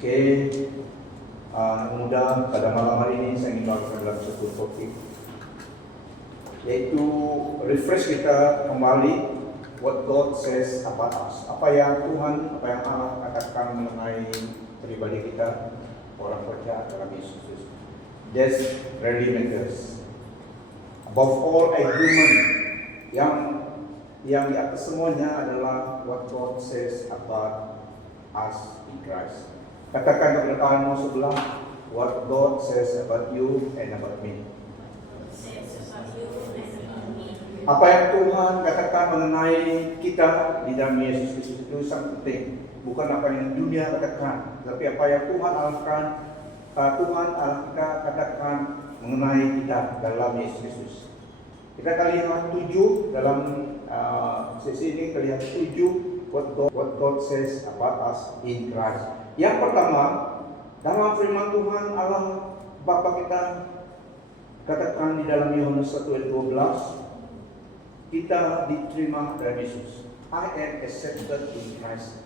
Oke, anak muda, pada malam hari ini saya ingin bawakan dalam satu topik, yaitu refresh kita kembali what God says about us. Apa yang Tuhan, apa yang Allah katakan mengenai pribadi kita, orang percaya dalam Yesus Kristus. That really matters. Above all argument, yang di atas semuanya adalah what God says about us in Christ. Katakan kepada kawanmu sebelah, what God says about you and about me. Apa yang Tuhan katakan mengenai kita di dalam Yesus Kristus itu sangat penting. Bukan apa yang dunia katakan, tapi apa yang Tuhan Allah kita katakan mengenai kita dalam Yesus Kristus. Kita akan lihat 7 dalam sesi ini, kita lihat 7 what God says about us in Christ. Yang pertama, dalam firman Tuhan Allah Bapa kita katakan di dalam Yohanes 1 ayat 12, kita diterima dalam Yesus. I am accepted in Christ.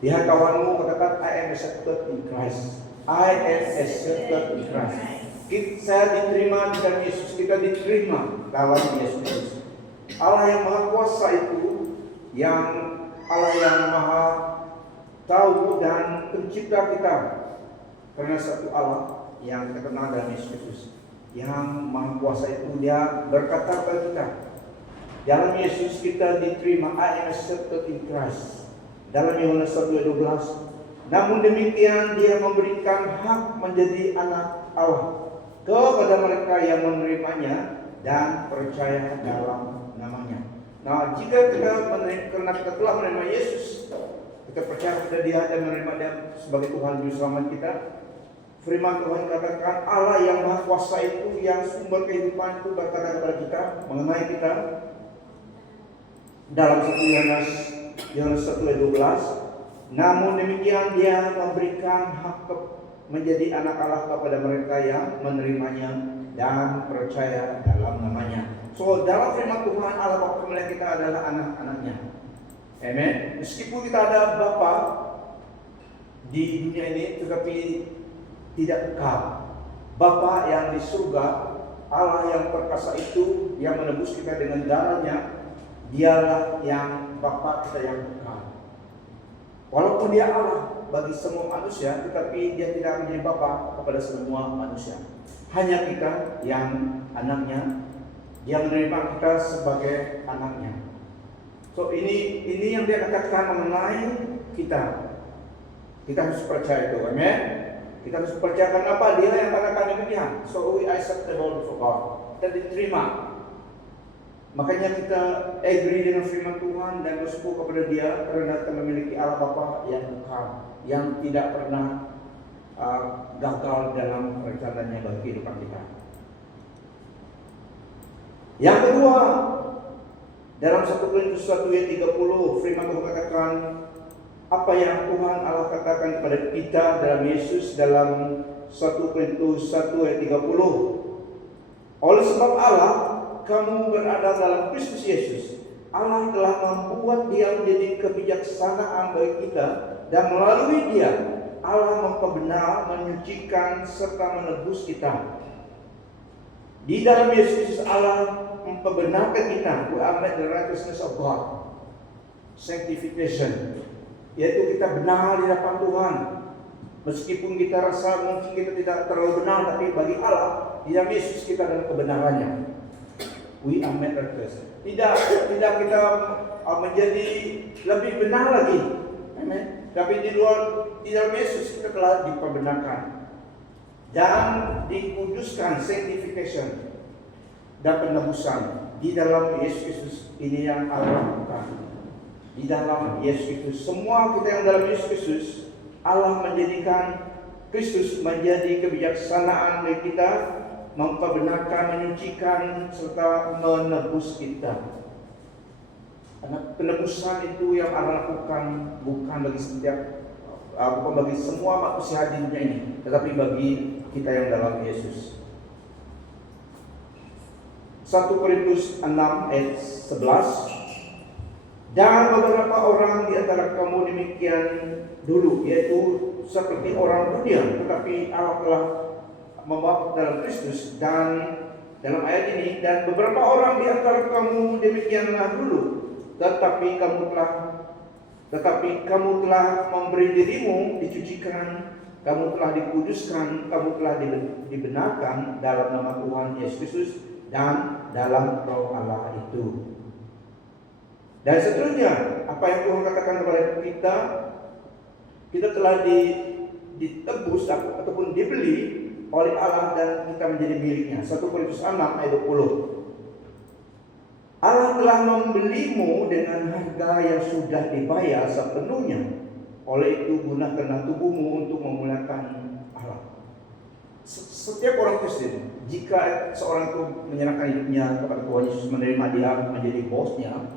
Lihat kawanmu, katakan I am accepted in Christ. I am accepted in Christ. Saya diterima di dalam Yesus, kita diterima dalam Yesus. Allah yang Maha Kuasa itu, Allah yang Maha Tahu dan pencipta kita, karena satu Allah yang kita kenal dalam Yesus Kristus, yang Maha Kuasa itu Dia berkata kepada kita, dalam Yesus kita diterima. I am accepted in Christ. Dalam Yohanes 1:12, namun demikian Dia memberikan hak menjadi anak Allah kepada mereka yang menerimanya dan percaya dalam namanya. Nah, jika karena kita telah menerima Yesus, kita percaya kepada Dia dan menerima Dia sebagai Tuhan Juru Selamat kita, firman Tuhan katakan Allah yang Maha Kuasa itu, yang sumber kehidupan itu, berkata kepada kita mengenai kita dalam 1 Yohanes 1:12, namun demikian Dia memberikan hak menjadi anak Allah kepada mereka yang menerimanya dan percaya dalam namanya. So, dalam firman Tuhan Allah Bapa pemilik kita adalah anak-anaknya. Amen. Meskipun kita ada Bapa di dunia ini, tetapi tidak kekal. Bapa yang di surga, Allah yang perkasa itu, yang menebus kita dengan darahnya, Dialah yang Bapa kita yang kekal. Walaupun Dia Allah bagi semua manusia, tetapi Dia tidak menjadi Bapa kepada semua manusia. Hanya kita yang anaknya, Dia menerima kita sebagai anaknya. So ini yang Dia katakan mengenai kita. Kita harus percaya itu, amen. Kita harus percayakan apa Dia yang katakan demikian. So we acceptable before God. Kita diterima. Makanya kita agree dengan firman Tuhan dan bersyukur kepada Dia karena kita memiliki Allah Bapa yang kekal, yang tidak pernah gagal dalam rencananya bagi kehidupan kita. Yang kedua, dalam 1 Korintus 1 ayat 30, firman Tuhan katakan apa yang Tuhan Allah katakan kepada kita dalam Yesus dalam 1 Korintus 1 ayat 30. Oleh sebab Allah kamu berada dalam Kristus Yesus, Allah telah membuat Dia menjadi kebijaksanaan bagi kita, dan melalui Dia Allah memperbenar, menyucikan serta menebus kita. Di dalam Yesus Allah memperbenarkan kita. We are made the righteousness of God. Sanctification, yaitu kita benar di hadapan Tuhan. Meskipun kita rasa mungkin kita tidak terlalu benar, tapi bagi Allah di dalam Yesus kita adalah kebenarannya. We are made righteous. Tidak kita menjadi lebih benar lagi. Amen. Tapi di dalam Yesus kita telah diperbenarkan dan dikuduskan, sanctification dan penebusan di dalam Yesus Kristus. Ini yang Allah lakukan di dalam Yesus Kristus. Semua kita yang dalam Yesus Kristus, Allah menjadikan Kristus menjadi kebijaksanaan bagi kita, memperbenarkan, menyucikan serta menebus kita. Karena penebusan itu yang Allah lakukan bukan bagi semua manusia di dunia ini, tetapi bagi kita yang dalam Yesus. 1 Korintus 6 ayat 11, dan beberapa orang di antara kamu demikian dulu, yaitu seperti orang dunia, tetapi Allah telah membawa dalam Kristus. Dan dalam ayat ini, dan beberapa orang di antara kamu demikianlah dulu, tetapi kamu telah memberi dirimu dicucikan, kamu telah dikuduskan, kamu telah dibenarkan dalam nama Tuhan Yesus Kristus dan dalam Roh Allah itu. Dan seterusnya, apa yang Tuhan katakan kepada kita telah ditebus ataupun dibeli oleh Allah dan kita menjadi miliknya. 1 Korintus 6 ayat 20. Allah telah membelimu dengan harga yang sudah dibayar sepenuhnya. Oleh itu gunakanlah tubuhmu untuk memuliakan Allah. Setiap orang Kristen, jika seorang itu menyerahkan hidupnya kepada Tuhan Yesus, menerima dia menjadi bosnya,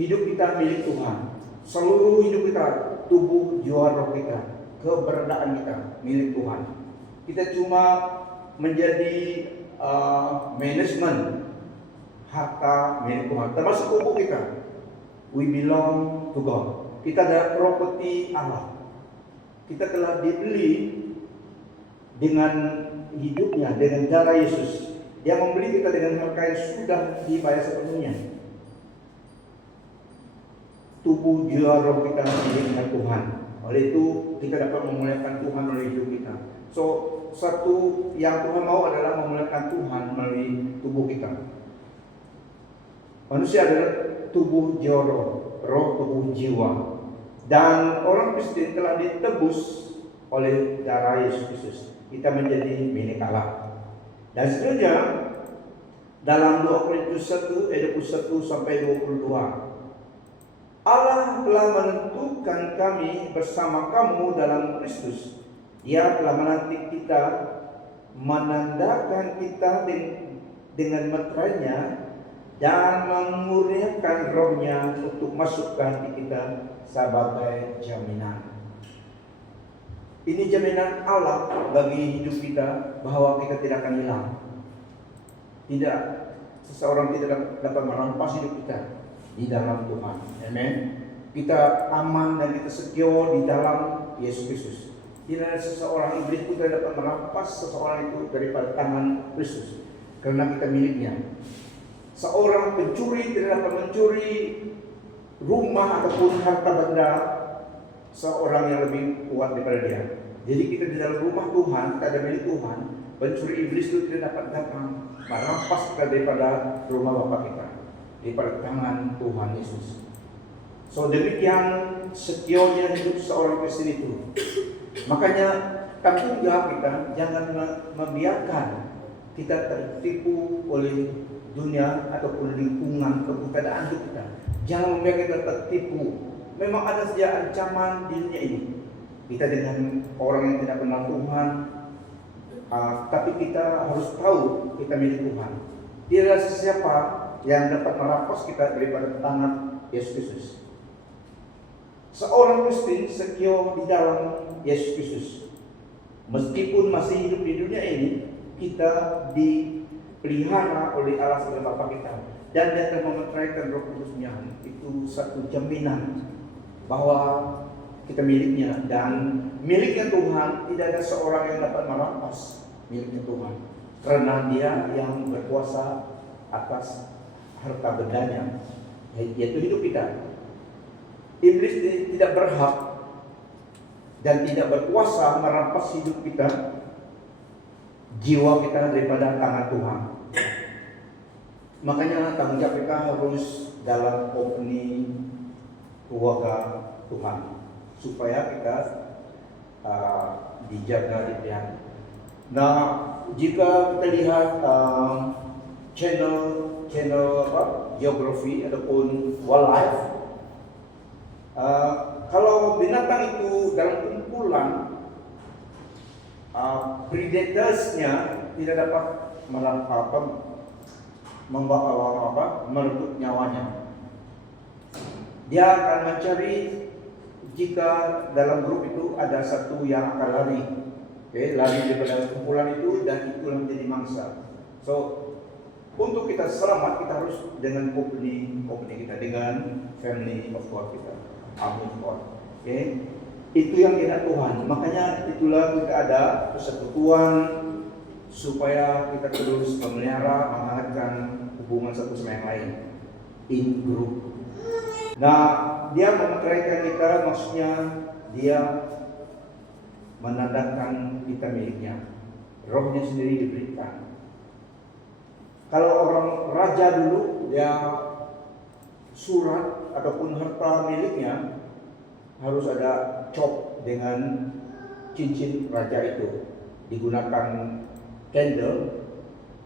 hidup kita milik Tuhan. Seluruh hidup kita, tubuh, jiwa, roh kita, keberadaan kita milik Tuhan. Kita cuma menjadi manajemen harta milik Tuhan, termasuk tubuh kita. We belong to God. Kita adalah properti Allah. Kita telah dibeli dengan hidupnya, dengan darah Yesus. Dia membeli kita dengan harga yang sudah dibayar sepenuhnya. Tubuh, jiwa, roh kita miliknya Tuhan. Oleh itu kita dapat memuliakan Tuhan melalui hidup kita. So, satu yang Tuhan mau adalah memuliakan Tuhan melalui tubuh kita. Manusia adalah tubuh, jiwa, roh, tubuh, jiwa. Dan orang Kristen telah ditebus oleh darah Yesus Kristus. Kita menjadi milik Allah. Dan seterusnya dalam 2 Korintus 1 ayat 21 sampai 22. Allah telah menentukan kami bersama kamu dalam Kristus. Dia telah melantik kita, menandakan kita dengan meterainya, dan mengurniakan rohnya untuk masuk ke hati kita sebagai jaminan. Ini jaminan Allah bagi hidup kita bahwa kita tidak akan hilang. Tidak, seseorang tidak dapat merampas hidup kita di dalam Tuhan. Amen. Kita aman dan kita secure di dalam Yesus Kristus. Tidak ada seseorang, iblis pun tidak dapat merampas seseorang itu daripada tangan Kristus, karena kita miliknya. Seorang pencuri tidak dapat mencuri rumah ataupun harta benda seorang yang lebih kuat daripada dia. Jadi kita di dalam rumah Tuhan, kita ada milik Tuhan. Pencuri iblis itu tidak dapat datang merampas kita daripada rumah Bapa kita, daripada tangan Tuhan Yesus. So demikian secure-nya hidup seorang Kristen itu. Makanya tanggung jawab kita jangan membiarkan kita tertipu oleh dunia ataupun lingkungan keadaan hidup kita. Jangan membiarkan kita tertipu. Memang ada saja ancaman di dunia ini. Kita dengan orang yang tidak kenal Tuhan, tapi kita harus tahu kita milik Tuhan. Tidak ada siapa yang dapat merampas kita daripada tangan Yesus Kristus. Seorang Kristen secure di dalam Yesus Kristus. Meskipun masih hidup di dunia ini, kita dipelihara oleh Allah sebagai Bapa kita, dan Dia akan memeteraikan Roh Kudus-Nya. Itu satu jaminan bahwa kita miliknya, dan miliknya Tuhan. Tidak ada seorang yang dapat merampas miliknya Tuhan, karena Dia yang berkuasa atas harta bendanya, yaitu hidup kita. Iblis tidak berhak dan tidak berkuasa merampas hidup kita, jiwa kita daripada tangan Tuhan. Makanya tanggung jawab kita harus dalam kompeni keluarga Tuhan, supaya kita dijaga, dipelihara. Nah, jika kita lihat channel geografi ataupun wildlife, kalau binatang itu dalam kumpulan, predators-nya tidak dapat merebut nyawanya. Dia akan mencari, jika dalam grup itu ada satu yang akan lari, lari daripada kumpulan itu, dan itulah menjadi mangsa. So, untuk kita selamat, kita harus dengan company kita, dengan family of God kita, army of God. Oke, itu yang kita Tuhan. Makanya itulah kita ada persekutuan supaya kita terus memelihara, menghangatkan hubungan satu sama yang lain in group. Nah, dia memeteraikan kita, maksudnya dia menandakan kita miliknya. Rohnya sendiri diberikan. Kalau orang raja dulu, dia surat ataupun harta miliknya harus ada cop dengan cincin raja itu. Digunakan candle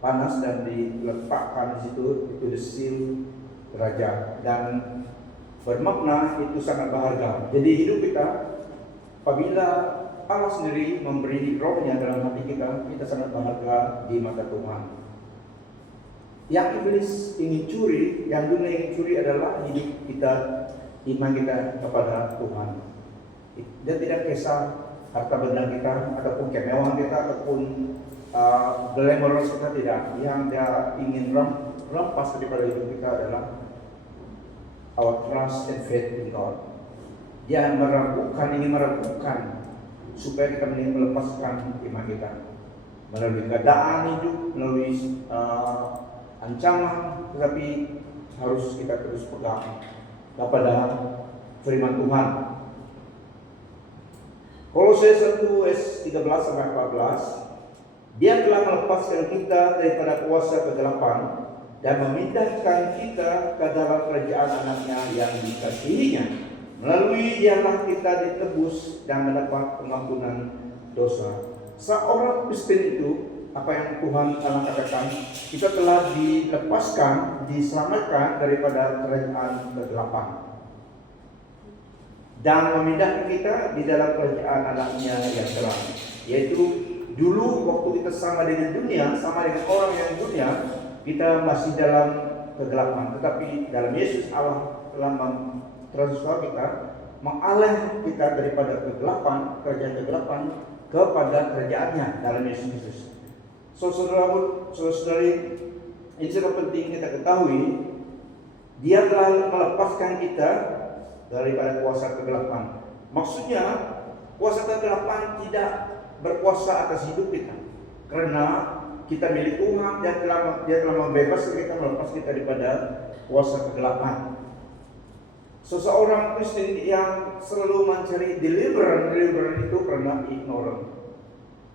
panas dan diletakkan di situ, itu the seal raja, dan bermakna itu sangat berharga. Jadi hidup kita, apabila Allah sendiri memberi rohnya dalam hati kita, kita sangat berharga di mata Tuhan. Yang iblis ingin curi, yang dunia ingin curi adalah hidup kita, iman kita kepada Tuhan. Dia tidak kisah harta benda kita, ataupun kemewahan kita, ataupun glamorous kita, tidak. Yang dia ingin rampas daripada hidup kita adalah our trust and faith in God. Dia ingin meragukan supaya kita melepaskan iman kita melalui keadaan hidup, melalui ancaman, tetapi harus kita terus pegang kepada firman Tuhan. Kolose 1:13-14, Dia telah melepaskan kita daripada kuasa kegelapan dan memindahkan kita ke dalam kerajaan anaknya yang dikasihinya. Melalui dialah kita ditebus dan mendapat pengampunan dosa. Seorang Kristen itu, apa yang Tuhan telah katakan, kita telah dilepaskan, diselamatkan daripada kerajaan kegelapan dan memindahkan kita di dalam kerajaan anaknya yang terang. Yaitu dulu waktu kita sama dengan dunia, sama dengan orang yang dunia, kita masih dalam kegelapan. Tetapi dalam Yesus Allah telah transfer kita, mengalih kita daripada kegelapan, kerajaan kegelapan, kepada kerajaannya dalam Yesus Kristus. Saudara-saudari, ini sangat penting kita ketahui, Dia telah melepaskan kita daripada kuasa kegelapan. Maksudnya, kuasa kegelapan tidak berkuasa atas hidup kita, karena kita milik Tuhan. Dia telah membebaskan kita, melepas kita daripada kuasa kegelapan. Seseorang Kristen yang selalu mencari deliverance itu karena ignorant.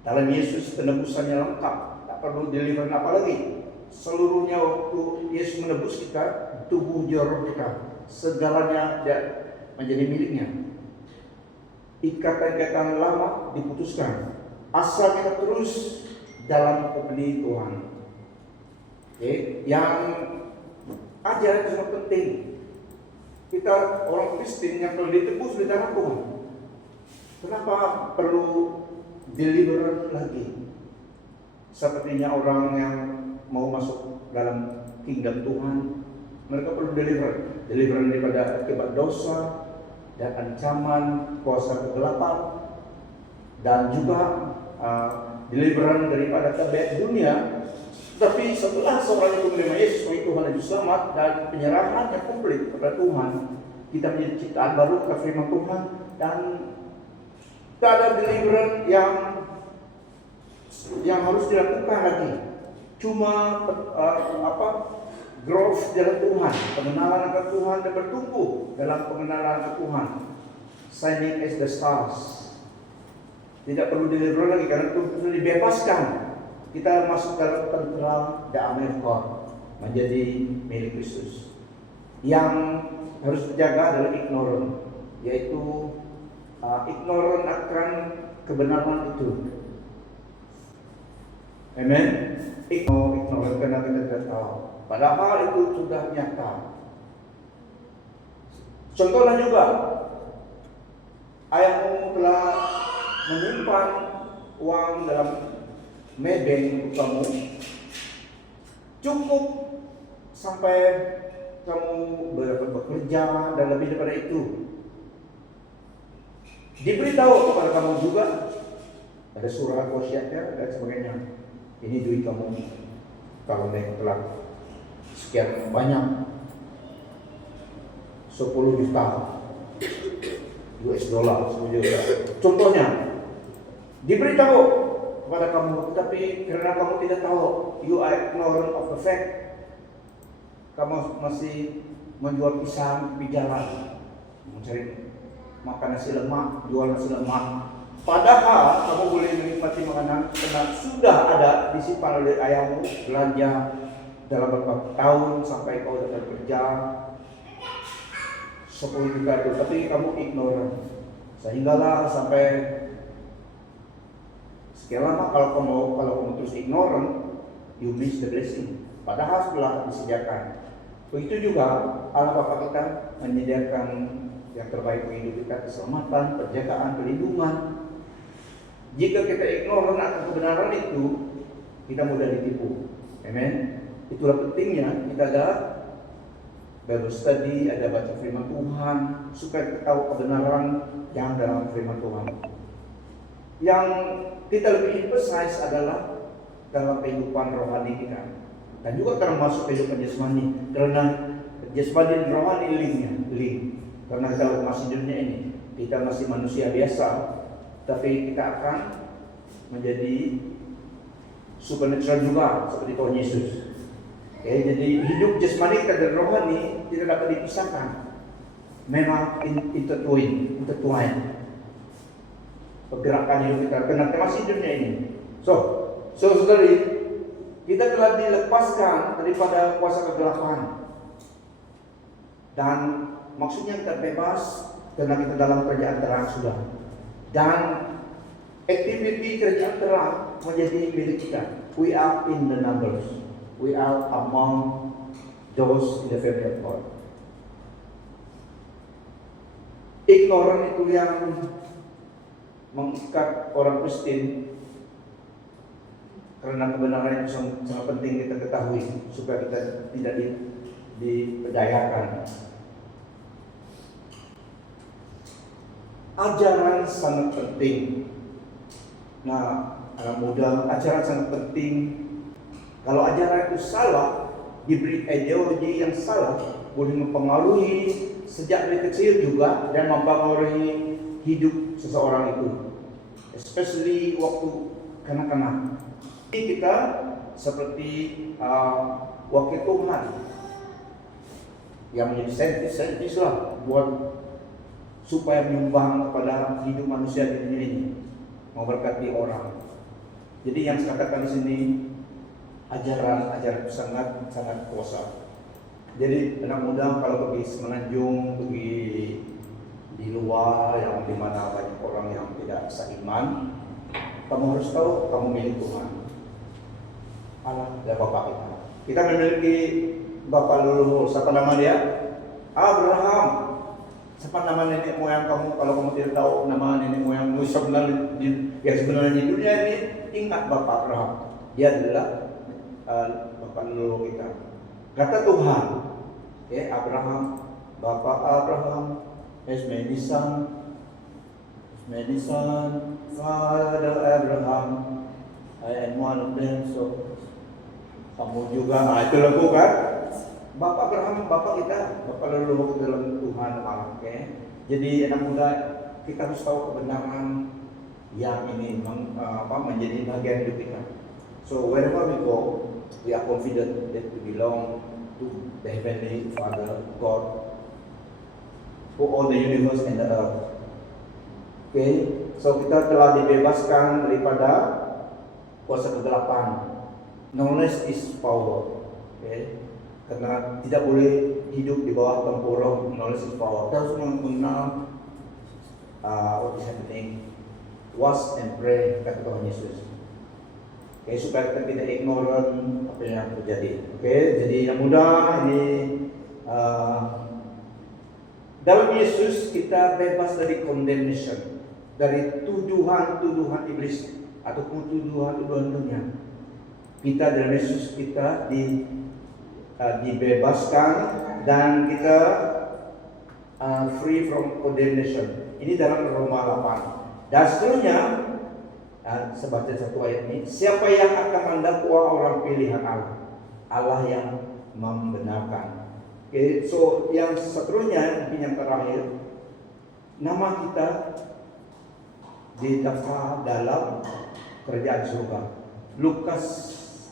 Dalam Yesus penebusannya lengkap, tak perlu deliverance apa lagi. Seluruhnya waktu Yesus menebus kita, tubuh roh kita, segalanya menjadi miliknya. Ikatan-ikatan lama diputuskan, asal kita terus dalam pembeli Tuhan. Yang ajaran itu sangat penting. Kita orang Kristen yang perlu ditebus di dalam Tuhan. Kenapa perlu deliverance lagi? Sepertinya orang yang mau masuk dalam kingdom Tuhan, mereka perlu deliverance daripada akibat dosa dan ancaman kuasa kegelapan, dan juga deliverance daripada tabiat dunia. Tapi setelah seorang itu menerima Yesus sebagai Tuhan dan Juru Selamat dan penyerahan yang komplit kepada Tuhan, kita menjadi ciptaan baru ke firman Tuhan, dan tidak ada deliverance yang harus dilakukan lagi. Cuma growth dalam Tuhan, pengenalan akan Tuhan, dan bertumbuh dalam pengenalan akan Tuhan. Shining as the stars. Tidak perlu deliverance lagi karena Tuhan sudah dibebaskan. Kita masuk dalam tentram damai God, menjadi milik Kristus. Yang harus dijaga adalah ignorant, yaitu ignorant akan kebenaran itu. Amen. Ignorant karena kita tidak tahu, padahal itu sudah nyata. Contohnya juga, ayahmu telah menyimpan uang dalam Maybank kamu, cukup sampai kamu bekerja dan lebih daripada itu. Diberitahu kepada kamu juga, ada surat wasiatnya dan sebagainya. Ini duit kamu kalau naik telah sekian banyak, 10 juta. US dollar 10 juta. Contohnya, diberitahu kepada kamu, tapi karena kamu tidak tahu, you are ignorant of the fact, kamu masih menjual pisang di jalan, mencari makan nasi lemak, jual nasi lemak. Padahal kamu boleh menikmati makanan karena sudah ada disimpan oleh ayahmu belanja dalam beberapa tahun sampai kau dapat kerja 10 juta itu, tapi kamu ignorant. Sehinggalah sampai sekian lama kalau kamu terus ignorant, you miss the blessing. Padahal setelah disediakan. Begitu juga Allah Bapa kita menyediakan yang terbaik untuk hidup kita, keselamatan, penjagaan, perlindungan. Jika kita ignorant akan kebenaran itu, kita mudah ditipu. Amen. Itulah pentingnya kita ada Bible study, ada baca firman Tuhan, supaya kita tahu kebenaran yang dalam firman Tuhan. Yang kita lebih emphasize adalah dalam kehidupan rohani kita, dan juga termasuk kehidupan jasmani, karena jasmani dan rohani link. Karena kita masih dunia ini, kita masih manusia biasa, tapi kita akan menjadi supernatural juga seperti Tuhan Yesus. Oke, jadi hidup jasmani kita dan rohani tidak dapat dipisahkan. Memang intertwined. Pergerakan hidup kita karena kita masih dunia ini. So saudari, kita telah dilepaskan daripada kuasa kegelapan. Dan maksudnya kita bebas karena kita dalam kerajaan terang sudah. Dan aktiviti kerajaan terang menjadi milik kita. We are in the numbers. We are among those in the family of God. Ignorant itu yang mengikat orang Kristen, karena kebenaran itu sangat penting kita ketahui supaya kita tidak diperdayakan. Ajaran sangat penting. Nah, anak muda, ajaran sangat penting. Kalau ajaran itu salah, diberi ideologi yang salah, boleh mempengaruhi sejak dari kecil juga dan mempengaruhi hidup seseorang itu, especially waktu kanak-kanak. Kita seperti wakil Tuhan yang menjadi saintis lah buat supaya menyumbang kepada hidup manusia di dunia ini, memberkati orang. Jadi yang saya katakan di sini, ajaran itu sangat kuasa. Jadi anak muda kalau pergi semenanjung, pergi di luar yang dimana banyak orang yang tidak seiman, kamu harus tahu kamu milik Tuhan. Allah dan Bapak kita. Kita memiliki Bapak leluhur. Siapa nama dia? Abraham. Siapa nama nenek moyang kamu? Kalau kamu tidak tahu nama nenek moyangmu sebenarnya di dunia ini, ingat Bapak Abraham. Dia adalah Bapak leluhur kita. Kata Tuhan, Abraham, Bapak Abraham, has many sons, Father Abraham, I am one of them. So kamu juga, itu lagu kan? Bapak Abraham, Bapak kita, Bapak leluhur dalam Tuhan Allah. Jadi anak muda, kita harus tahu kebenaran yang ini menjadi bagian hidup kita. So wherever we go, we are confident that we belong to the Heavenly Father God, who own the universe and the earth. So kita telah dibebaskan daripada kuasa kegelapan. Knowledge is power. Karena tidak boleh hidup di bawah tempurung knowledge is power. Kita harus mengenal what is happening, watch and pray, kata Tuhan Yesus. Supaya kita tidak ignorant apa yang terjadi. Jadi yang mudah ini dalam Yesus kita bebas dari condemnation, dari tuduhan iblis ataupun tuduhan dunia. Kita dalam Yesus kita dibebaskan dan kita free from condemnation. Ini dalam Roma 8. Dan seterusnya, sebaca satu ayat ini, siapa yang akan mendakwa orang pilihan Allah? Allah yang membenarkan. So yang seterusnya, mungkin yang terakhir, nama kita didaftar dalam kerajaan surga. Lukas,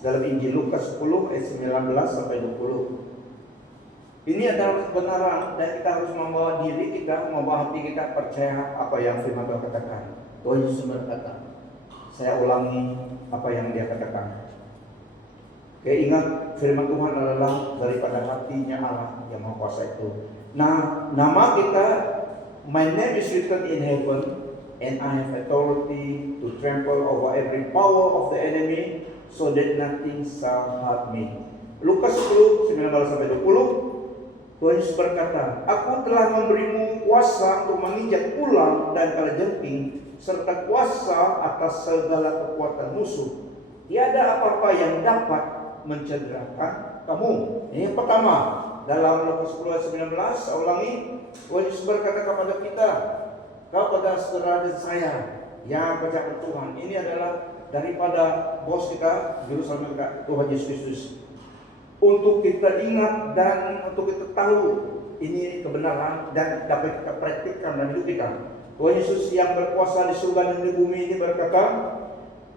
dalam Injil Lukas 10 ayat 19 sampai 20. Ini adalah kebenaran dan kita harus membawa diri kita, membawa hati kita percaya apa yang firman Tuhan katakan. Tuhan Yesus berkata, saya ulangi apa yang dia katakan. Oke, ingat firman Tuhan adalah daripada hatinya Allah yang Maha Kuasa itu. Nah, nama kita, my name is written in heaven, and I have authority to trample over every power of the enemy, so that nothing shall hurt me. Lukas 10, 19 sampai 20. Tuhan Yesus berkata, aku telah memberimu kuasa untuk menginjak ulang dan kalajengking, serta kuasa atas segala kekuatan musuh. Tiada apa-apa yang dapat mencederakan kamu. Ini yang pertama. Dalam Lukas 10 ayat 19, saya ulangi, Tuhan Yesus berkata kepada kita, kepada saudara dan saya yang percaya Tuhan. Ini adalah daripada bos kita, juru selamat kita, Tuhan Yesus Kristus. Untuk kita ingat dan untuk kita tahu ini kebenaran dan dapat kita praktikkan dalam hidup kita. Tuhan Yesus yang berkuasa di surga dan di bumi ini berkata,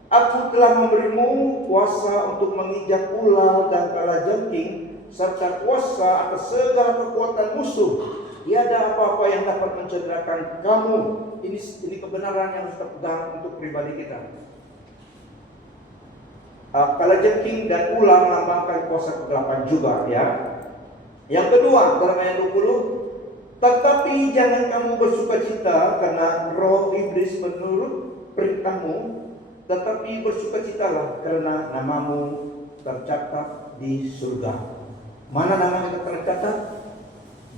aku telah memberimu kuasa untuk menginjak ular dan kalajengking, serta kuasa atas segala kekuatan musuh. Tiada apa-apa yang dapat mencederakan kamu. Ini kebenaran yang harus kita pegang untuk pribadi kita. Kalajengking dan ular melambangkan kuasa kegelapan juga, ya. Yang kedua, dalam ayat 20, tetapi jangan kamu bersukacita karena roh iblis menurut perintahmu, tetapi bersukacitalah karena namamu tercatat di surga. Mana nama kita tercatat?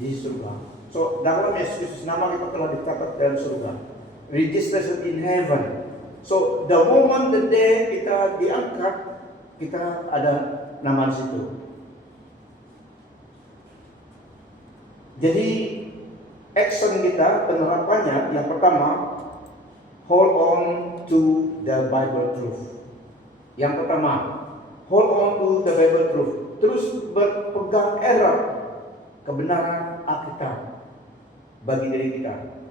Di surga. So, dalam Yesus nama kita telah dicatat dalam surga. Registered in heaven. So, the moment the day kita diangkat, kita ada nama di situ. Jadi, action kita, penerapannya, yang pertama, hold on to the Bible truth. Yang pertama, hold on to the Bible truth. Terus berpegang erat kebenaran Alkitab bagi diri kita.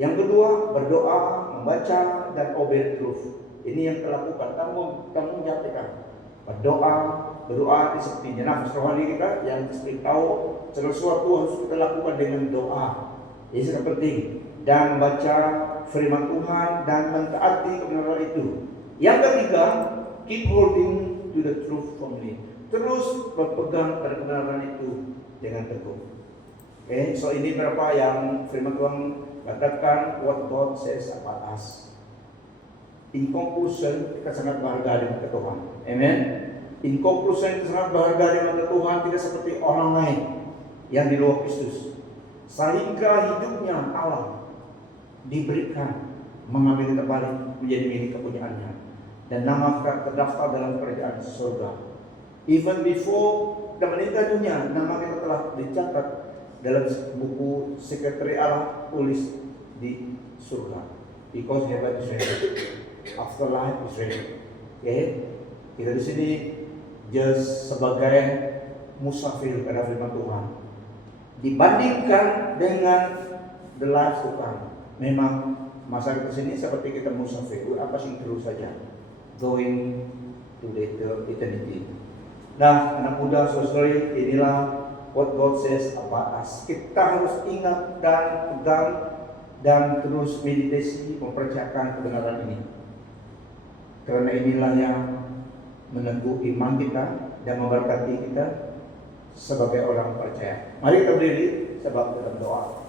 Yang kedua, berdoa, membaca, dan obey truth. Ini yang kita lakukan. Tanggung jawab kita. Berdoa seperti nafas rohani kita yang seperti tahu segala sesuatu harus kita lakukan dengan doa. Ini sangat penting. Dan baca firman Tuhan dan mentaati kebenaran itu. Yang ketiga, keep holding to the truth firmly. Terus berpegang pada kebenaran itu dengan teguh. Okay, so ini berapa yang firman Tuhan katakan what God says about us. In conclusion, kita sangat berharga di mata Tuhan. Amen. In conclusion, kita sangat berharga di mata Tuhan, tidak seperti orang lain yang di luar Kristus. Sehingga hidupnya Allah diberikan mengambil kita balik menjadi milik kepunyaannya, dan nama kita terdaftar dalam kerajaan surga. Even before kita meninggal dunia, nama kita telah dicatat dalam buku sekretari Allah tulis di surga. Because heaven is ready, afterlife is ready. Okay? Kita di sini just sebagai musafir pada firman Tuhan. Dibandingkan dengan the life to come, memang masa kita sini seperti kita musafir, apa sih terus saja going to the eternity. Nah, anak muda, saudari, inilah what God says about us. Kita harus ingat dan pegang dan terus meditasi mempercayakan kebenaran ini. Karena inilah yang meneguh iman kita dan memberkati kita sebagai orang percaya. Mari kita berdiri sebab dalam doa.